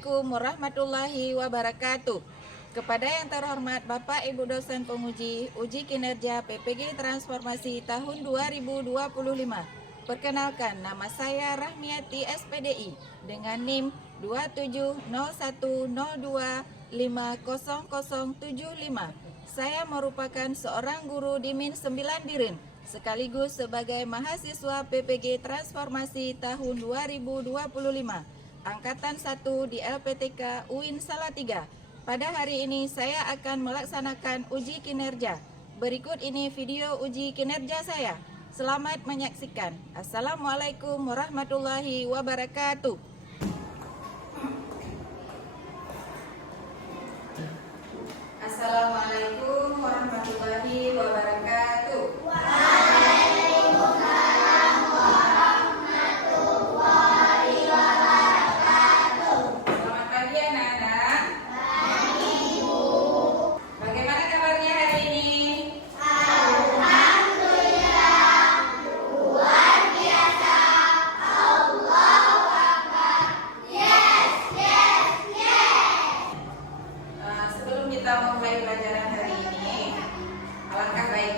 Assalamualaikum warahmatullahi wabarakatuh. Kepada yang terhormat Bapak Ibu dosen penguji uji kinerja PPG Transformasi tahun 2025. Perkenalkan, nama saya Rahmiati SPDI dengan NIM 270102500075. Saya merupakan seorang guru di Min 9 Biren, sekaligus sebagai mahasiswa PPG Transformasi tahun 2025, Angkatan 1 di LPTK UIN Salatiga. Pada hari ini saya akan melaksanakan uji kinerja. Berikut ini video uji kinerja saya. Selamat menyaksikan. Assalamualaikum warahmatullahi wabarakatuh. Assalamualaikum warahmatullahi wabarakatuh. Waalaikumsalam warahmatullahi wabarakatuh. Selamat pagi anak-anak. Pagi, Bu. Bagaimana kabarnya hari ini? Alhamdulillah, luar biasa. Allahu Akbar. Yes, yes, yes. Sebelum kita memulai pelajaran hari ini, alangkah baiknya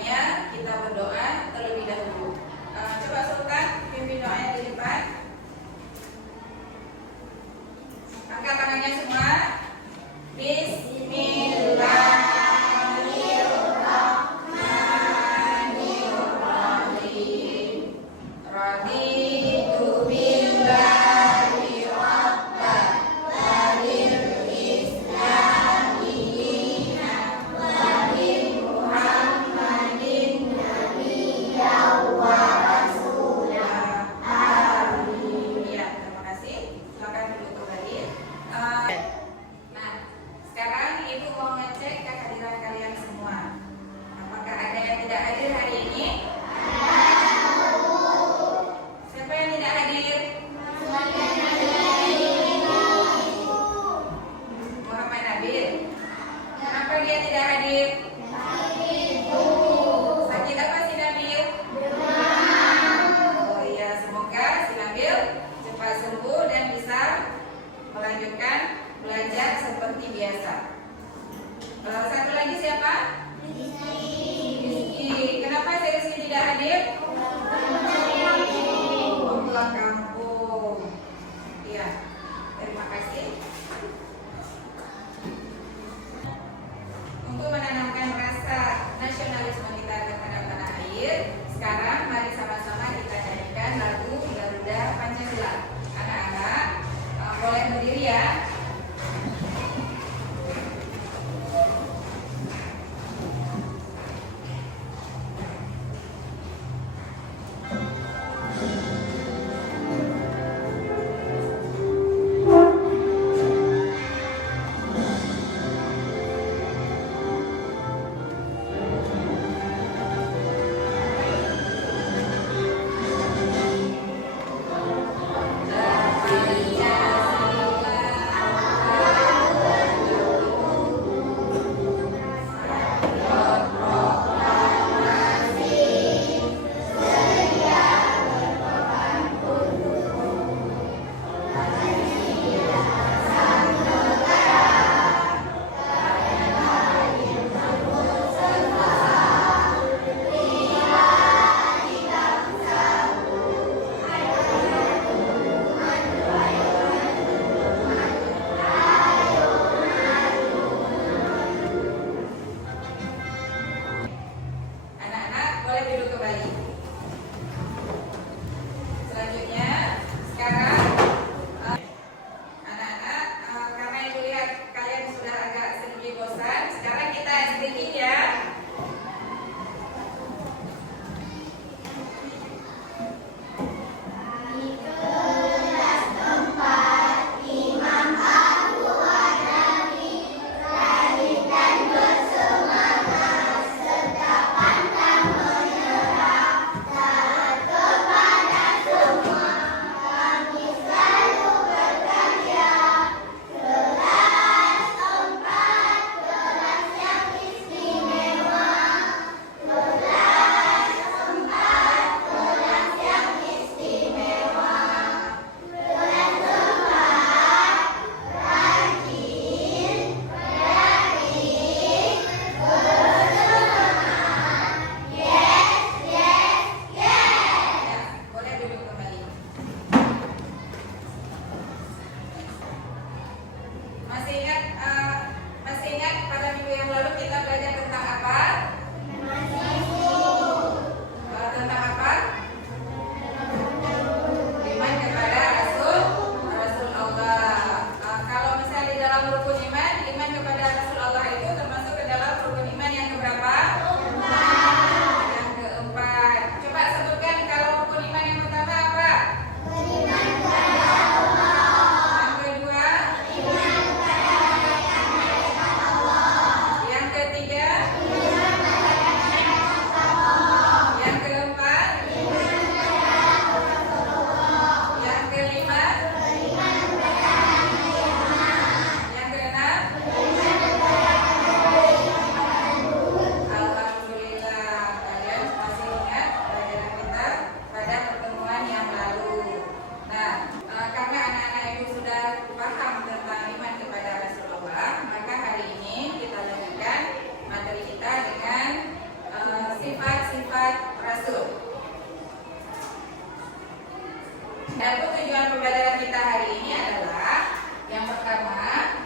Adapun tujuan pembelajaran kita hari ini adalah yang pertama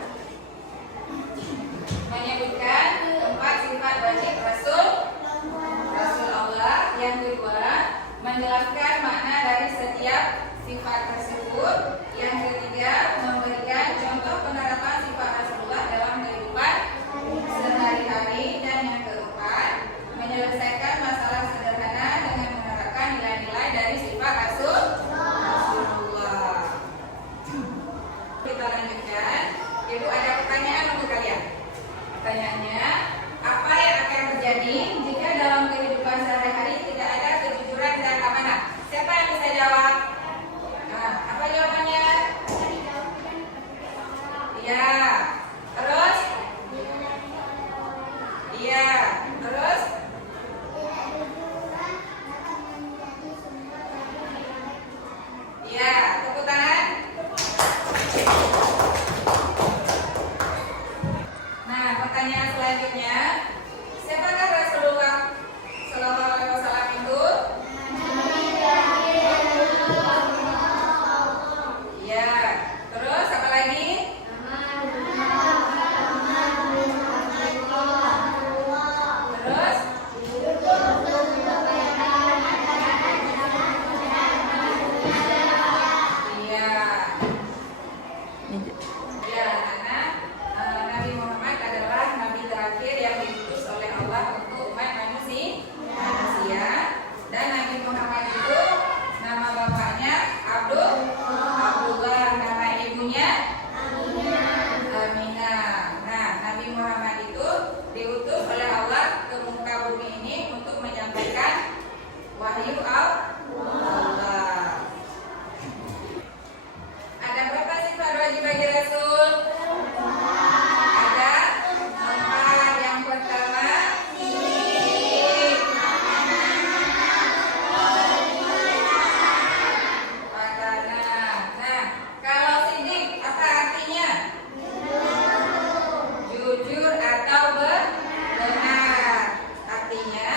menyebutkan 4 sifat wajib Rasul Allah. Yang kedua menjelaskan makna dari setiap sifat tersebut. Yang ketiga memberikan contoh penerapan sifat Rasulullah dalam kehidupan sehari-hari. Dan yang keempat menyelesaikan masalah sederhana dengan menerapkan nilai-nilai dari sifat Rasulullah. Kita lanjutkan. Ibu ada pertanyaan untuk kalian. Pertanyaannya, apa yang akan terjadi jika dalam kehidupan sehari-hari tidak ada kejujuran dan amanah? Siapa yang bisa jawab? Nah, apa jawabannya? Iya. Terus? Iya. Terus? Iya. Tepuk tangan. Nah, pertanyaan selanjutnya, siapakah Rasulullah Sallallahu Alaihi Wasallam itu? Ya. Terus apa lagi? Terus? Iya. Ya, karena Nabi Muhammad adalah Nabi terakhir yang diutus oleh Allah untuk umat manusia. Dan Nabi Muhammad itu nama bapaknya Abdullah, nama ibunya Aminah. Nah, Nabi Muhammad itu diutus oleh Allah ke muka bumi ini untuk menyampaikan wahyu Allah. Ada berapa sifat wajib bagi Rasul? Ada 4. Yang pertama sidik. Makanan. Nah, kalau sidik apa artinya? Jujur atau benar. Artinya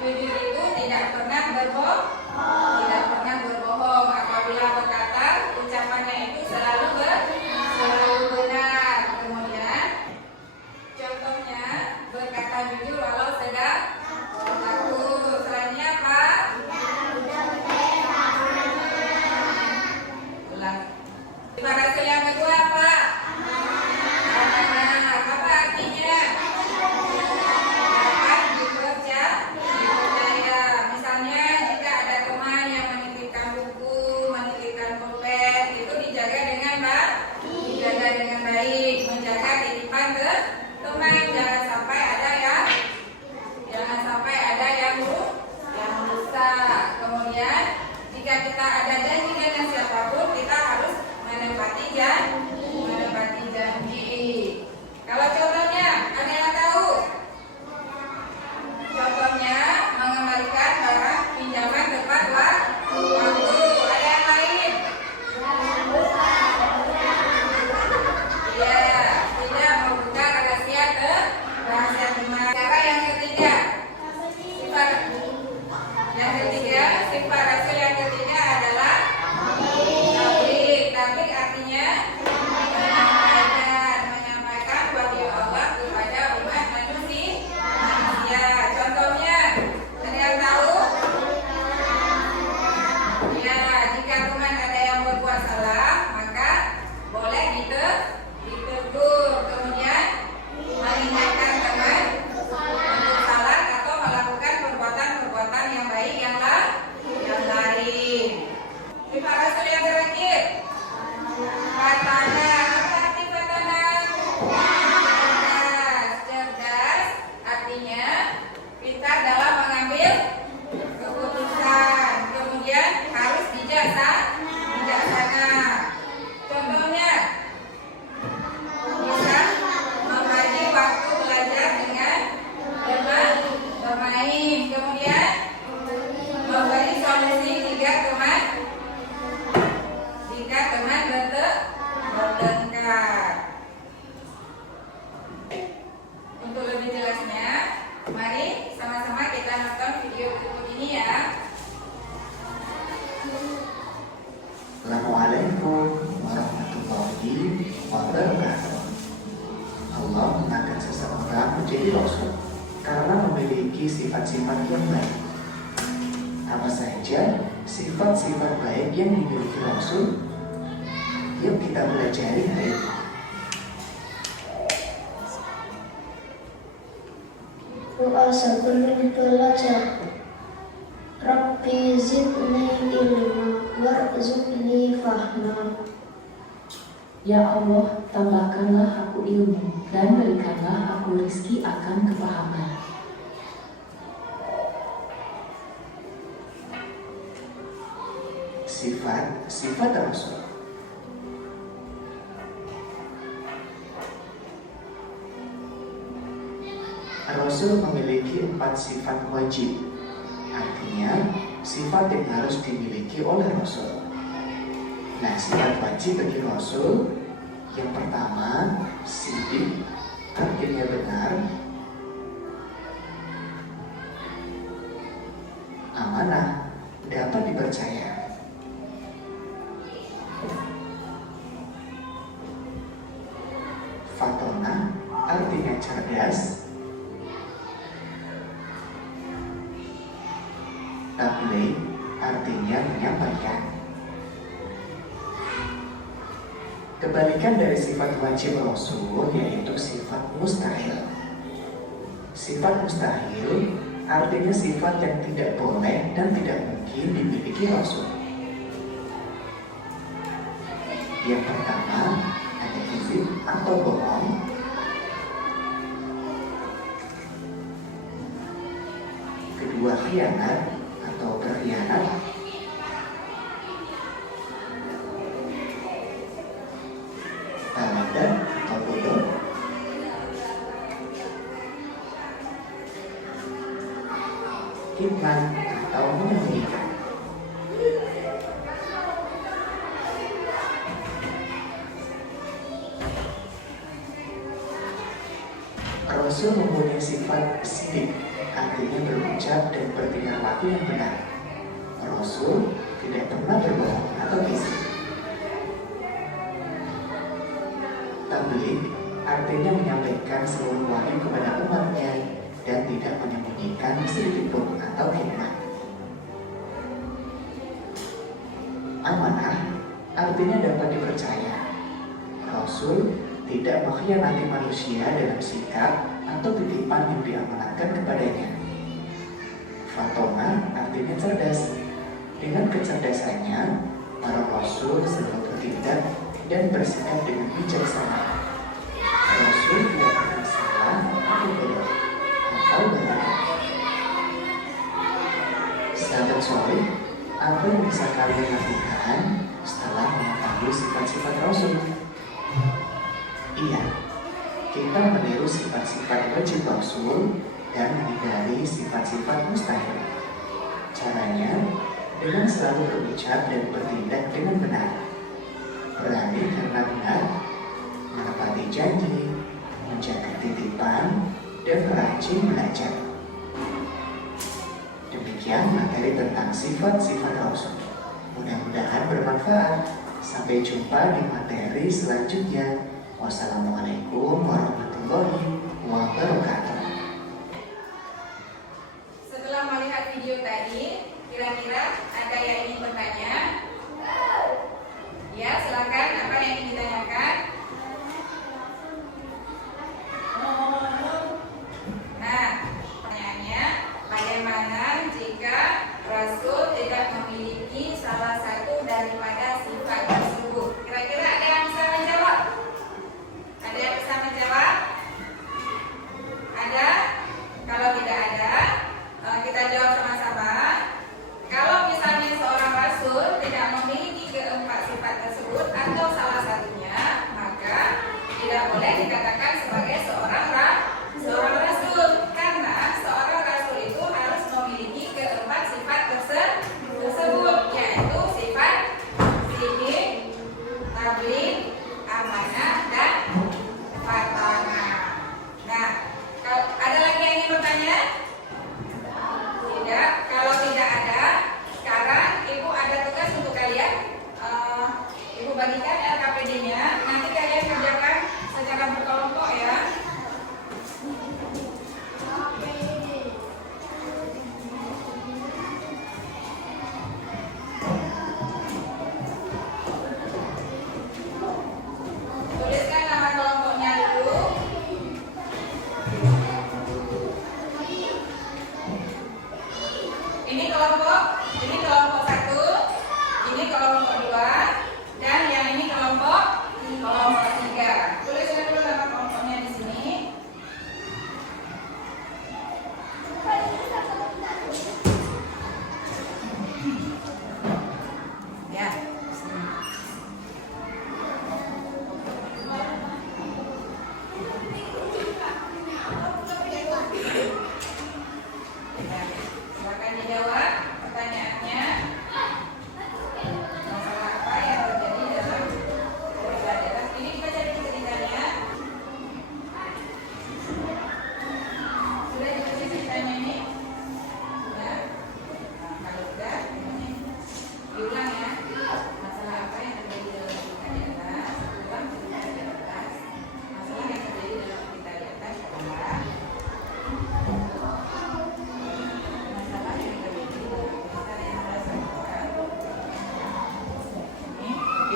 jujur itu tidak pernah berbohong. Tidak pernah berbohong. Apabila berkata, ucapannya itu selalu benar. Kemudian contohnya berkata jujur walau sedang takut. Selainnya apa? Ulang. Sifat Rasul yang kedua apa? Amanah. Apa artinya? Dapat dipercaya. Misalnya jika ada teman yang menitipkan buku, menitipkan pulpen, itu dijaga dengan baik, menjaga titipan ke teman. Jangan sampai ada yang rusak. Kemudian jika kita ada janji dengan siapapun, kita harus menepati janji. Kalau contohnya, ada yang tahu? Contohnya mengembalikan barang pinjaman tepat waktu. Ada yang lain? Iya, tidak membuka rahasia teman. Cara yang ketiga, sifat Rasul yang ketiga adalah tabligh. Tabligh artinya menyampaikan wahyu Allah kepada umat manusia. Contohnya, ada yang tahu? Ya, jika teman ada yang berbuat salah, maka boleh ditegur. Kemudian mengingatkan teman untuk salah atau melakukan perbuatan yang baik yang lain. menjadi rasul karena memiliki sifat-sifat yang baik. Apa saja sifat-sifat baik yang dimiliki rasul? Yuk kita pelajari hari ini. Asabul belajar. Rabbi zidni ilma warzuqni fahma. Ya Allah, tambahkanlah aku ilmu dan berikanlah aku rizki akan kepahaman. Sifat Rasul. Rasul memiliki 4 sifat wajib. Artinya, sifat yang harus dimiliki oleh Rasul. Nah, sifat wajib bagi Rasul yang pertama, sidik, artinya benar, amanah, dapat dipercaya. Fatona, artinya cerdas, tabligh, artinya menyampaikan. Kebalikan dari sifat wajib Rasul yaitu sifat mustahil. Sifat mustahil artinya sifat yang tidak boleh dan tidak mungkin dimiliki Rasul. Yang pertama, ada kizib atau bohong. Kedua, khianat atau berkhianat. Talada atau bodoh. Kitman atau menyembunyikan. Rasul mempunyai sifat sidik, artinya berucap dan bertingkah laku yang benar. Rasul tidak pernah berbohong atau kizib. Tabligh artinya menyampaikan seluruh wahyu kepada umatnya dan tidak menyembunyikan sedikitpun atau hikmah. Amanah artinya dapat dipercaya. Rasul tidak mengkhianati manusia dalam sikap atau titipan yang diamanatkan kepadanya. Fatona artinya cerdas. Dengan kecerdasannya, para rasul selalu bertindak dan bersikap dengan bijaksana. Rasul tidak pernah salah atau bodoh atau berlebihan. Sahabat soleh, apa yang bisa kalian lakukan setelah mengetahui sifat-sifat Rasul? Iya, kita meniru sifat-sifat wajib Rasul dan menghindari sifat-sifat mustahil. Caranya dengan selalu berucap dan bertindak dengan benar, berani karena benar, menepati janji, menjaga titipan, dan rajin belajar. Demikian materi tentang sifat-sifat Rasul. Mudah-mudahan bermanfaat. Sampai jumpa di materi selanjutnya. Wassalamualaikum warahmatullahi wabarakatuh. Setelah melihat video tadi, kira-kira ada yang ingin bertanya? Ya, silakan. Apa yang ingin ditanyakan? Nah, pertanyaannya, bagaimana jika Rasul tidak memiliki salah satu daripada sifat tersebut? Kira-kira ada yang bisa menjawab? Ada yang bisa menjawab? Ada? Kalau tidak ada, kita jawab sama-sama. Kalau misalnya seorang Rasul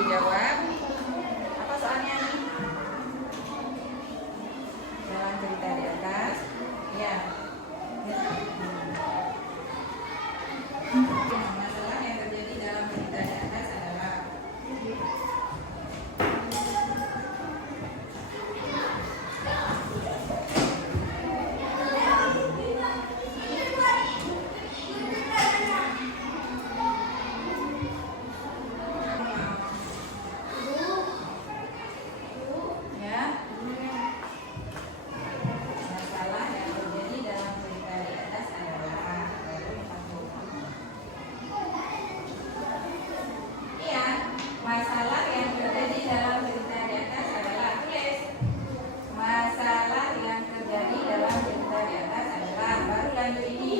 dijawab. Apa soalnya nih? Dalam cerita di atas. Ya. Masalah yang terjadi dalam cerita di atas adalah ya. Masalah yang terjadi dalam cerita di atas adalah iya, masalah yang terjadi dalam cerita di atas adalah tulis. Masalah yang terjadi dalam cerita di atas adalah baru lanjut ini.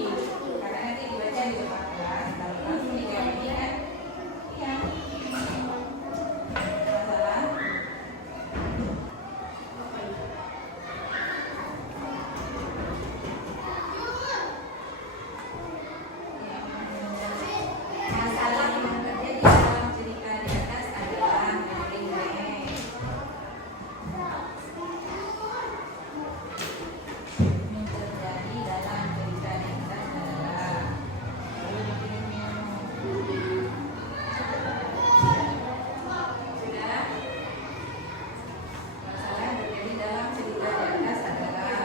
Karena nanti dibaca di depan kelas, kalau langsung dijawab ini kan. Iya. Masalah Masalah yang terjadi dalam cerita di atas adalah ini. Terjadi dalam cerita di atas adalah sudah. Masalah yang terjadi dalam cerita di atas adalah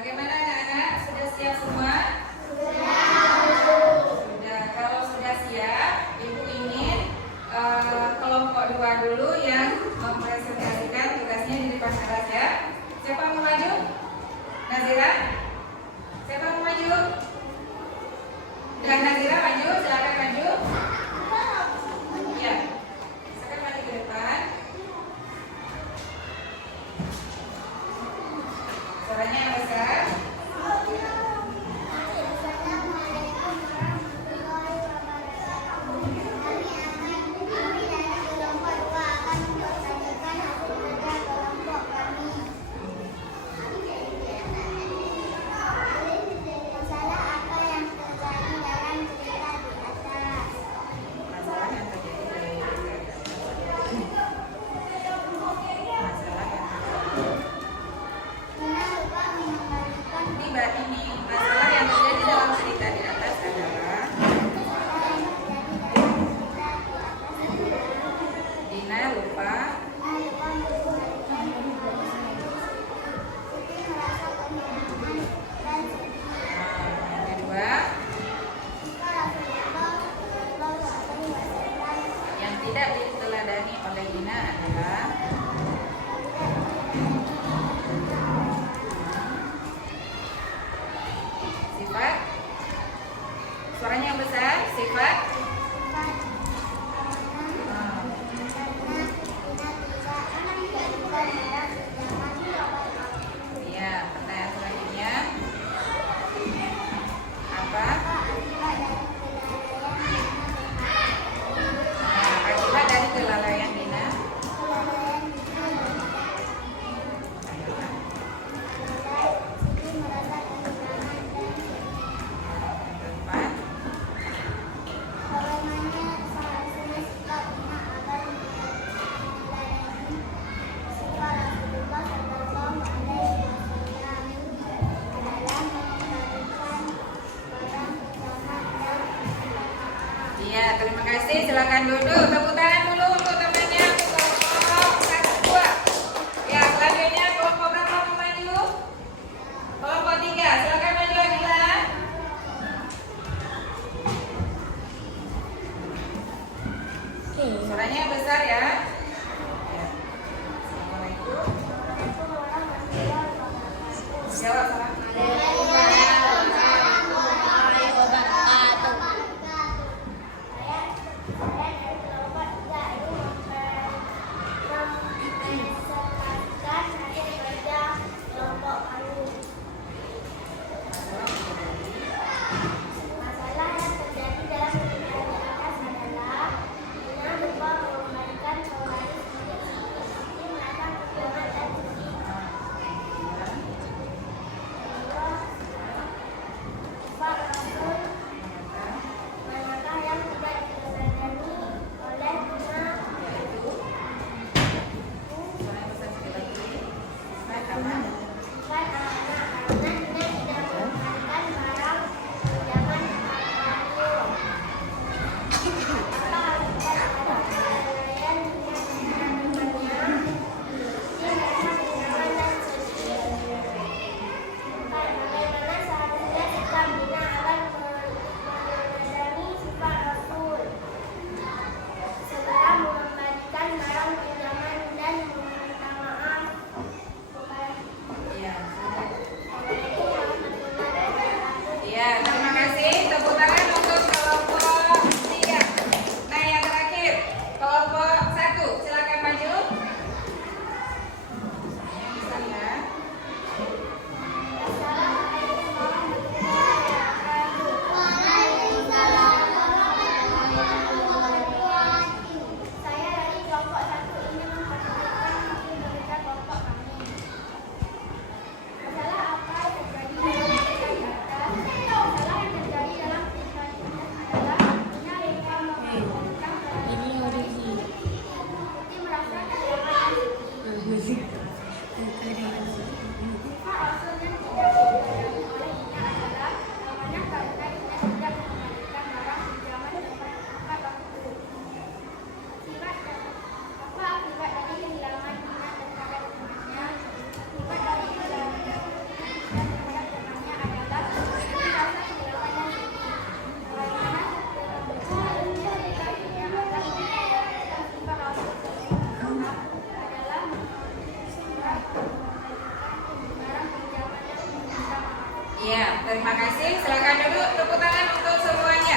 bagaimana anak-anak? Sudah siap semua? Sudah. Kalau sudah siap, Ibu ingin kelompok 2 dulu yang mempresentasikan tugasnya di depan kelas ya. Siapa mau maju? Nazira? Siapa mau maju? Dan Nazira maju, silakan maju. Ya. Silakan maju ke depan. Suaranya yang besar. Masalah apa yang terjadi dalam cerita di atas? Masalah yang terjadi dalam cerita. Masalah yang terjadi. Nina lupa mengembalikan Ini Mbak ini masalah yang terjadi dalam cerita di atas adalah Dina lupa yang kedua yang tidak diteladani oleh Dina adalah sifat. Suaranya yang besar. Sifat. Iya, pertanyaan selanjutnya apa? Akibat dari kelalaian Dina. Keempat. Iya, terima kasih. Silakan duduk. Tepuk tangan dulu untuk temannya. Kelompok 1, 2. Ya, selanjutnya kelompok berapa mau maju? Kelompok 3. Silakan maju lagi lah. Suaranya besar ya. Ya. Assalamualaikum. Jawab salam. Masalah yang terjadi dalam Ya, terima kasih. Tepuk tangan untuk kelompok 3. Nah, yang terakhir, kelompok 1. Silakan maju. Bisa ya. Saya dari kelompok 1 ini memperkenalkan mungkin mereka kelompok kami. Masalah apa yang terjadi dalam kisah di atas? Masalah yang terjadi dalam kisah ini adalah Nina Rika memperkenalkan Putih merasa kehilangan Sifat Rasul yang tidak diperangi oleh Nina adalah namanya karena Nina tidak mengembalikan barang pinjaman tempat waktu. Apa akibat dari kehilangan minat terhadap temannya? Akibat dari kehilangan minat terhadap temannya adalah merasa kehilangan yang sedih. Bagaimana seharusnya sikapnya atas sifat Rasul tersebut adalah surat mengembalikan barang pinjaman dan meminta maaf. Iya, terima kasih. Silakan duduk. Tepuk tangan untuk semuanya.